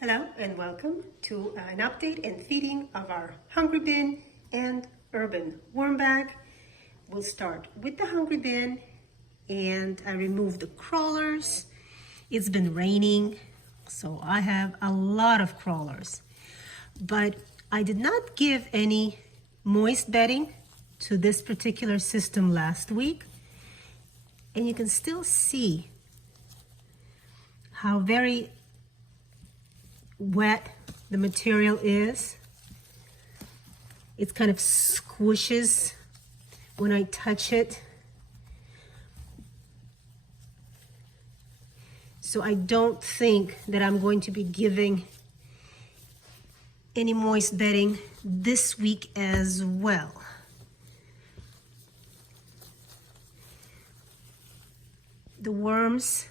Hello and welcome to an update and feeding of our Hungry Bin and Urban Worm Bag. We'll start with the Hungry Bin, and I removed the crawlers. It's been raining, so I have a lot of crawlers, but I did not give any moist bedding to this particular system last week, and you can still see how very wet the material is. It kind of squishes when I touch it. So I don't think that I'm going to be giving any moist bedding this week as well. The worms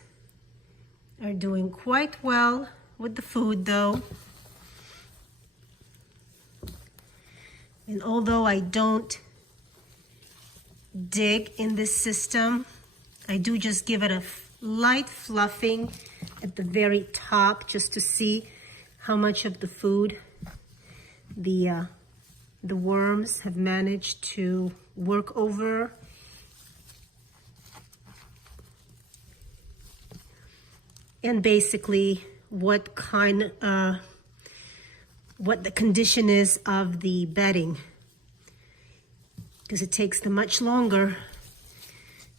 are doing quite well with the food though. And although I don't dig in this system, I do just give it a light fluffing at the very top just to see how much of the food the worms have managed to work over. And basically what the condition is of the bedding, because it takes them much longer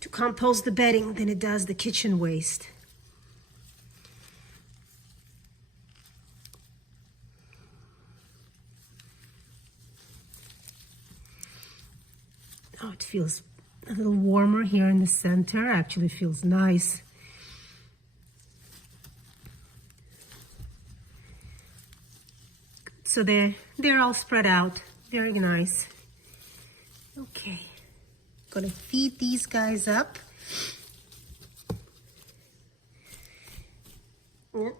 to compost the bedding than it does the kitchen waste. Oh, it feels a little warmer here in the center. Actually feels nice. So they're all spread out, very nice. Okay, gonna feed these guys up. Oh,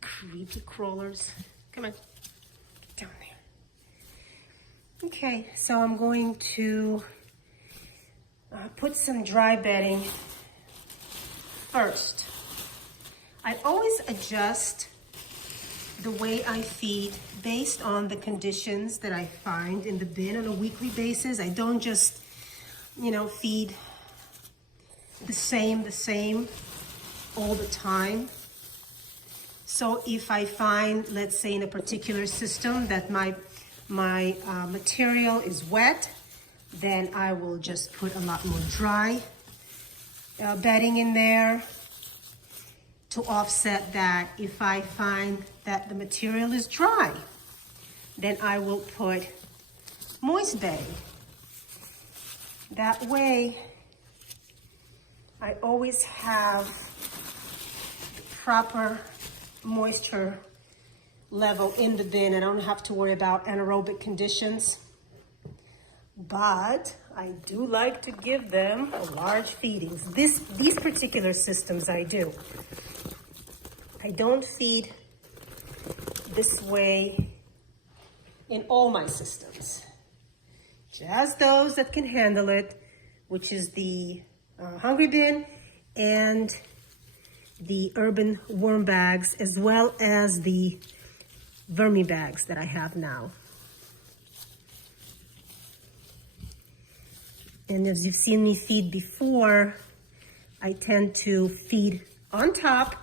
creepy crawlers. Come on, get down there. Okay, so I'm going to put some dry bedding first. I always adjust the way I feed based on the conditions that I find in the bin on a weekly basis. I don't just, feed the same all the time. So if I find, let's say in a particular system that my material is wet, then I will just put a lot more dry bedding in there to offset that. If I find that the material is dry, then I will put moist bedding. That way, I always have the proper moisture level in the bin. I don't have to worry about anaerobic conditions. But I do like to give them large feedings. These particular systems I do. I don't feed this way in all my systems. Just those that can handle it, which is the Hungry Bin and the Urban Worm Bags, as well as the Vermi bags that I have now. And as you've seen me feed before, I tend to feed on top.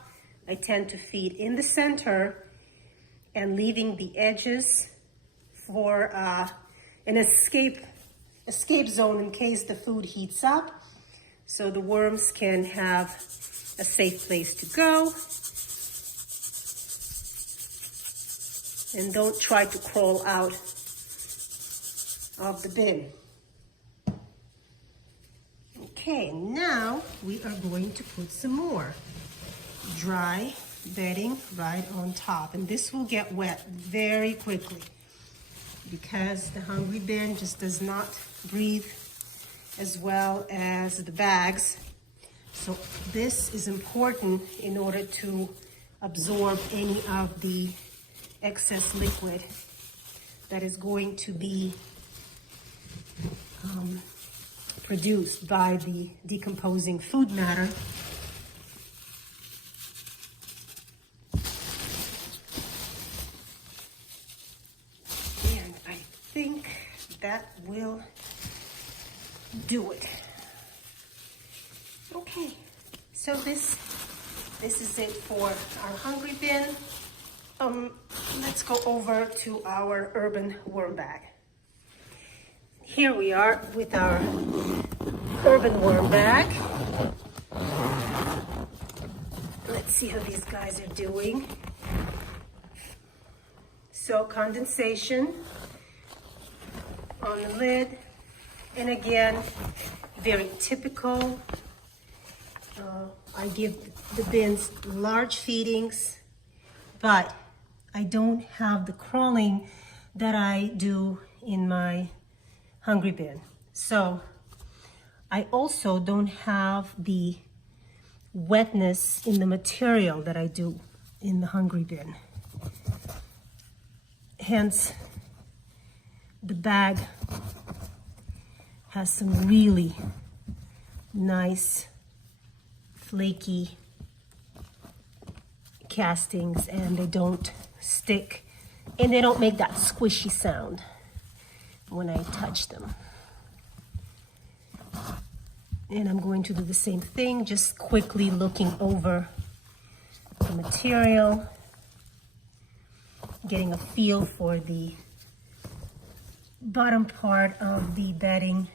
I tend to feed in the center and leaving the edges for an escape zone in case the food heats up, so the worms can have a safe place to go and don't try to crawl out of the bin. Okay, now we are going to put some more dry bedding right on top, and this will get wet very quickly because the Hungry Bin just does not breathe as well as the bags. So this is important in order to absorb any of the excess liquid that is going to be produced by the decomposing food matter. that will do it. Okay, so this is it for our hungry bin. Let's go over to our urban worm bag. Here we are with our urban worm bag. Let's see how these guys are doing. So condensation on the lid, and again, very typical. I give the bins large feedings, but I don't have the crawling that I do in my hungry bin. So I also don't have the wetness in the material that I do in the hungry bin. Hence, the bag has some really nice flaky castings, and they don't stick and they don't make that squishy sound when I touch them. And I'm going to do the same thing, just quickly looking over the material, getting a feel for the bottom part of the bedding,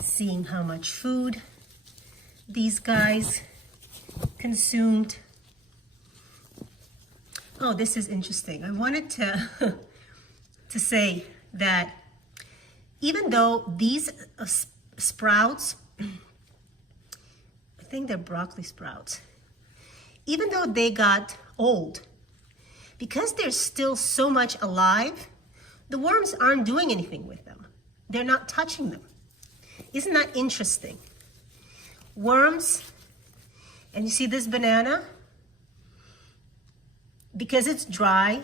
seeing how much food these guys consumed. Oh, this is interesting. I wanted to to say that even though these sprouts, I think they're broccoli sprouts, even though they got old, because they're still so much alive, the worms aren't doing anything with them. They're not touching them. Isn't that interesting? Worms, and you see this banana? Because it's dry,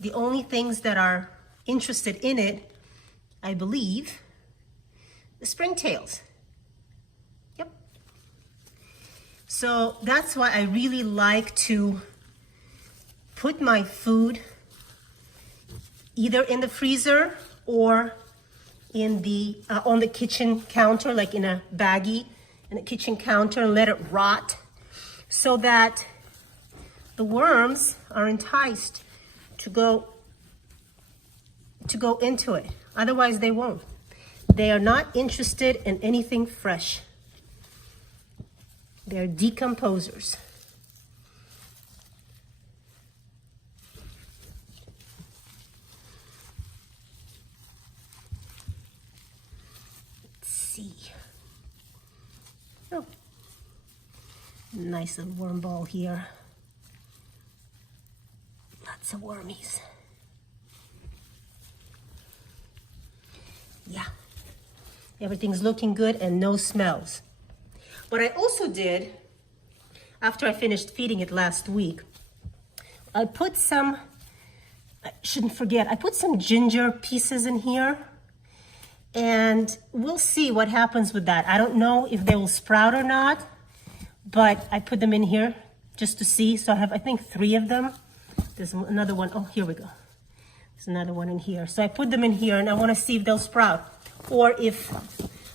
the only things that are interested in it, I believe, the springtails. Yep. So that's why I really like to put my food either in the freezer or in the on the kitchen counter, like in a baggie in the kitchen counter, and let it rot so that the worms are enticed to go into it. Otherwise, they won't. They are not interested in anything fresh. They're decomposers. Let's see. Oh, nice little worm ball here. Lots of wormies. Yeah, everything's looking good and no smells. What I also did, after I finished feeding it last week, I put some, I shouldn't forget, I put some ginger pieces in here, and we'll see what happens with that. I don't know if they will sprout or not, but I put them in here just to see. So I have, I think, 3 of them. There's another one. Oh, here we go. There's another one in here. So I put them in here, and I want to see if they'll sprout, or if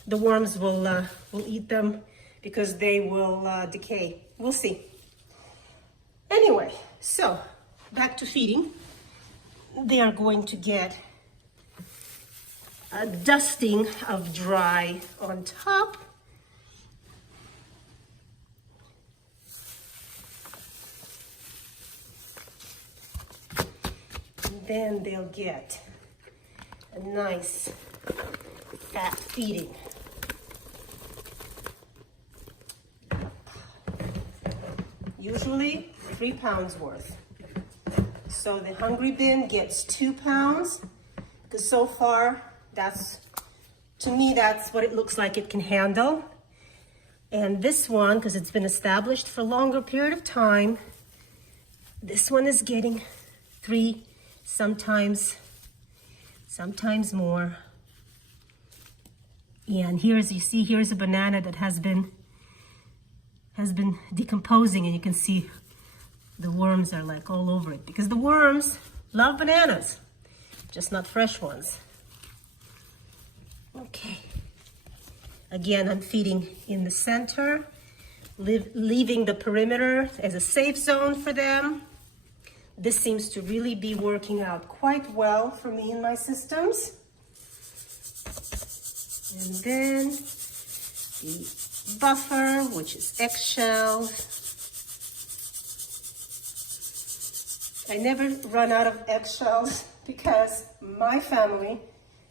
the worms will eat them because they will decay. We'll see. Anyway, so back to feeding. They are going to get a dusting of dry on top. Then they'll get a nice fat feeding. Usually 3 pounds worth. So the hungry bin gets 2 pounds, because so far to me that's what it looks like it can handle. And this one, because it's been established for a longer period of time, this one is getting 3, sometimes more. And here's, you see, here's a banana that has been decomposing, and you can see the worms are like all over it, because the worms love bananas, just not fresh ones. Okay. Again, I'm feeding in the center, leaving the perimeter as a safe zone for them. This seems to really be working out quite well for me and my systems. And then the buffer, which is eggshell. I never run out of eggshells because my family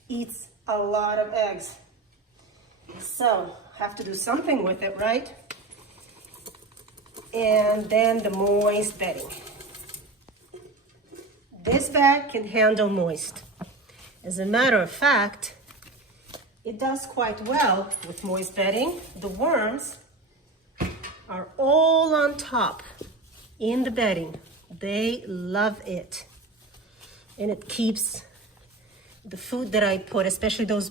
eats a lot of eggs. So I have to do something with it, right? And then the moist bedding. This bag can handle moist. As a matter of fact, it does quite well with moist bedding. The worms are all on top in the bedding. They love it. And it keeps the food that I put, especially those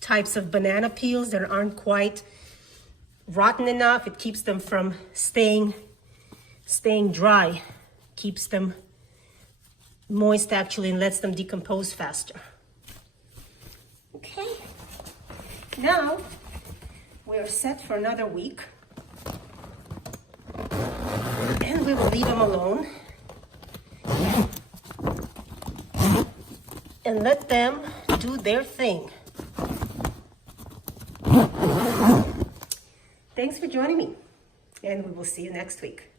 types of banana peels that aren't quite rotten enough, it keeps them from staying dry. Keeps them moist actually and lets them decompose faster. Okay. Now we're set for another week. And we will leave them alone. And let them do their thing. Thanks for joining me, and we will see you next week.